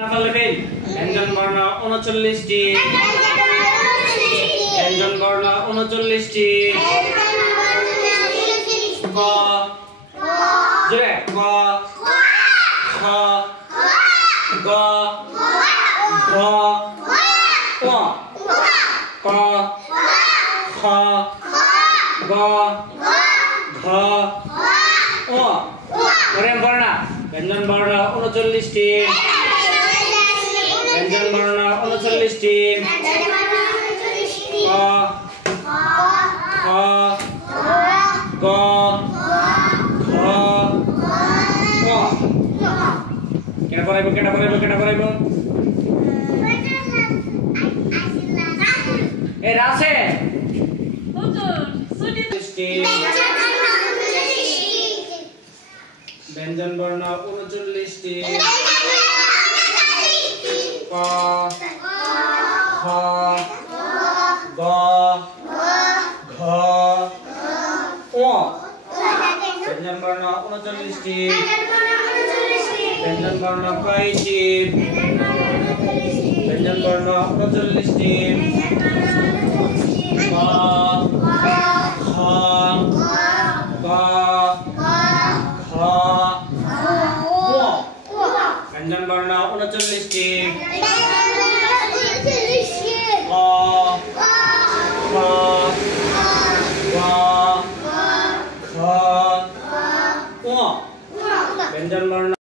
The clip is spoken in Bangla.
ব্যঞ্জন বর্ণ 39টি। ব্যঞ্জন বর্ণ 39টি। ক জোরে ক খ গ ঘ ঙ ক খ গ ঘ ঙ বর্ণ ব্যঞ্জন বর্ণ 39টি। ব্যঞ্জন বর্ণ 39টি। ক খ গ ঘ ঙ কেটা পড়াইব এ রাসে ব্যঞ্জন বর্ণ 39টি। ক খ গ ঘ ঙ ব্যঞ্জন বর্ণ 39টি। ব্যঞ্জন বর্ণ 40টি। ব্যঞ্জন বর্ণ 39টি। ক